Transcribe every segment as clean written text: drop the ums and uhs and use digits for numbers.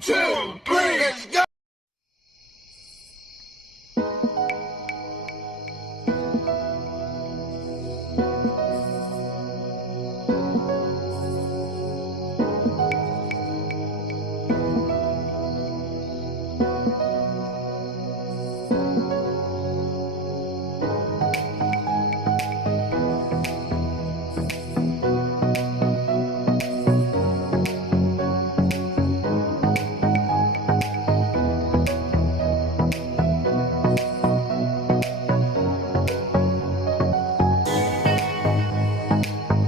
2, 3, let's go!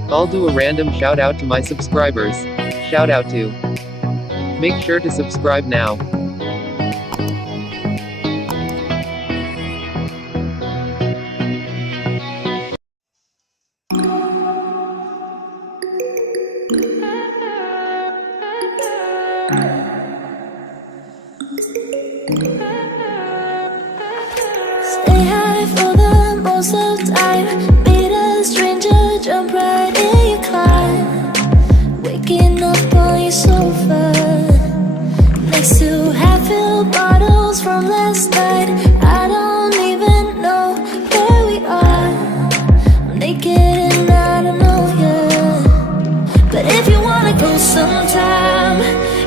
I'll do a random shout out to my subscribers. Shout out to. Make sure to subscribe now. Stay high for the most of time. Meet a stranger, jump right in your car. Waking up on your sofa, next to half-filled bottles from last night. I don't even know where we are. I'm naked and I don't know you. But if you wanna go sometime,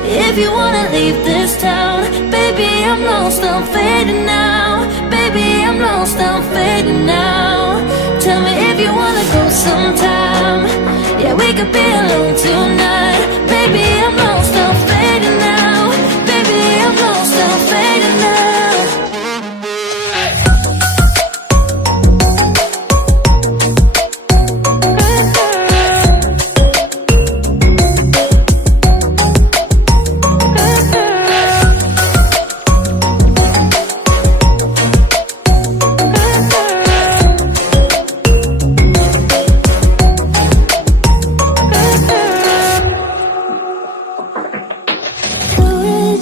if you wanna leave this town, baby, I'm lost, I'm fading now. Baby, I'm lost, I'm fading now. Tell me if you wanna go sometime. Yeah, we could be alone tonight. Baby, I'm lost, I'm fading now. Baby, I'm lost, I'm fading now.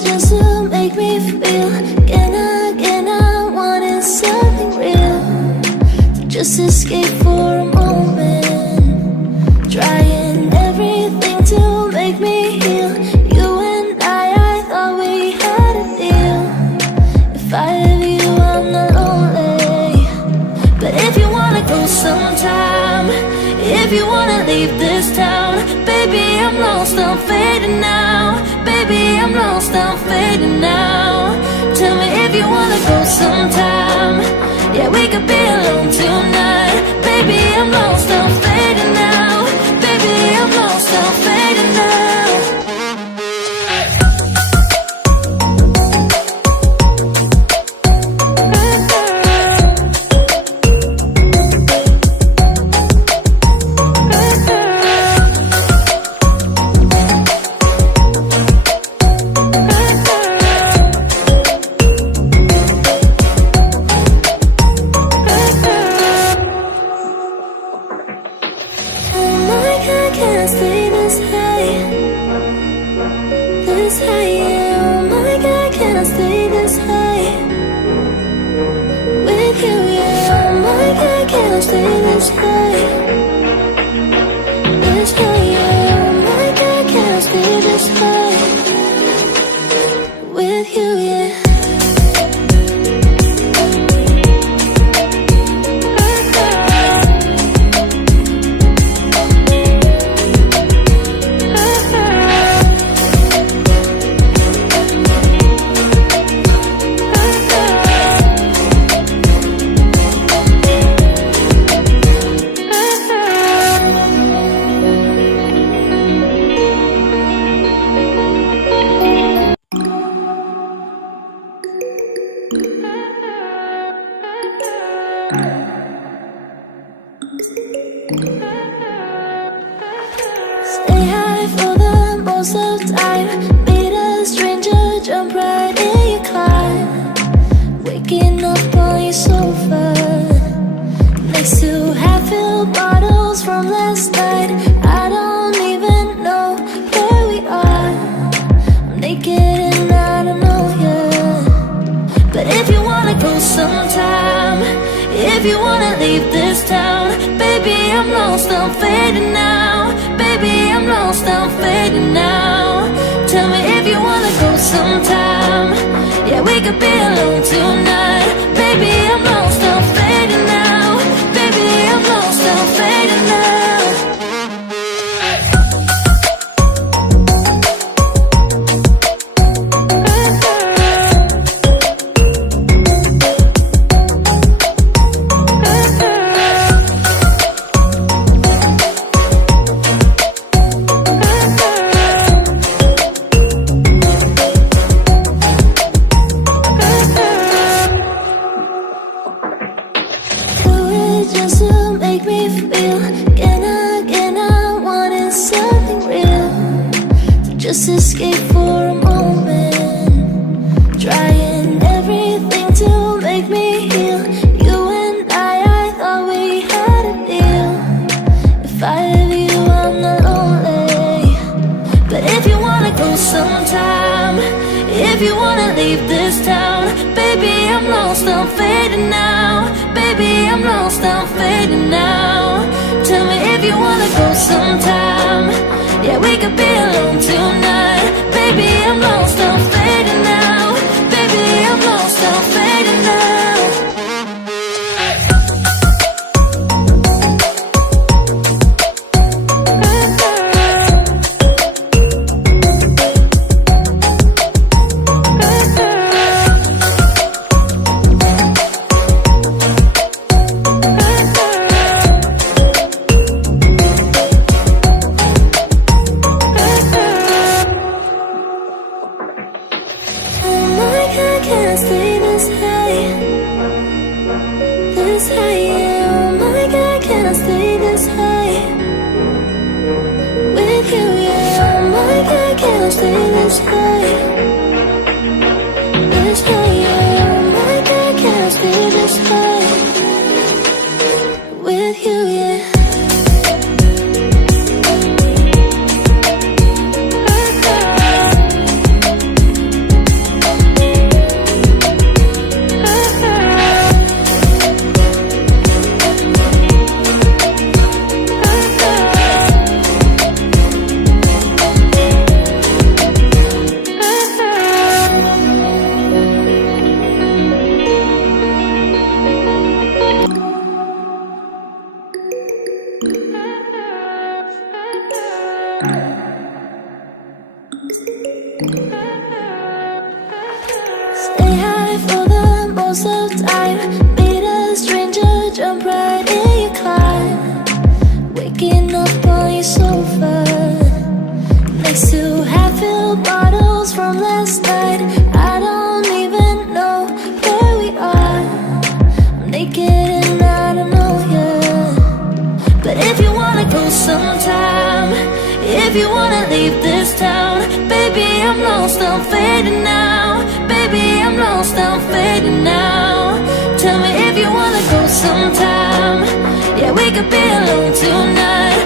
Just to make me feel again, I wanted something real. So just escape for a moment, trying everything to make me heal. You and I thought we had a deal. If I have you, I'm not lonely. But if you wanna go sometime, if you wanna leave this town, baby, I'm lost, I'm fading now. Baby, I'm lost, I'm fading now. Tell me if you wanna go sometime. Yeah, we could be alone tonight. Baby, I'm lost, I'm fading now. Baby, I'm lost, I'm fading now. Stay high for the most of time. Meet a stranger, jump right in your car. Waking up on your sofa, next to half-filled bottles from last night. I don't even know where we are. I'm naked and I don't know you. But if you wanna go sometime, if you wanna leave this town, baby, I'm lost, I'm fading now. Baby, I'm lost, I'm fading now. Tell me if you wanna go sometime. could be alone tonight. Baby, I'm lost, I'm fading now. Baby, I'm lost, I'm fading now. Just to make me feel, can I wanted something real, to just escape for a moment, trying everything to make me heal. You and I thought we had a deal. If I have you, I'm not lonely. But if you wanna go sometime, if you wanna leave this town, baby, I'm lost, I'm fading now. Baby, I'm lost, I'm fading now. Tell me if you wanna go sometime. Yeah, we could be alone tonight. Baby, I'm lost, I'm fading now. Baby, I'm lost, I'm fading now. I can't stay this high, yeah. Oh my God, I can't stay this high with you, yeah. Oh my God, I can't stay this high, yeah. Oh my God, I can't stay this high with you, yeah. Stay high for the most of time. Meet a stranger, jump right in your car. Waking up on your sofa, next to half-filled bottles from last night. I don't even know where we are. I'm naked and I don't know you. But if you wanna go sometime, if you wanna leave this town, baby, I'm lost, I'm fading now. Baby, I'm lost, I'm fading now. Tell me if you wanna go sometime. Yeah, we could be alone tonight.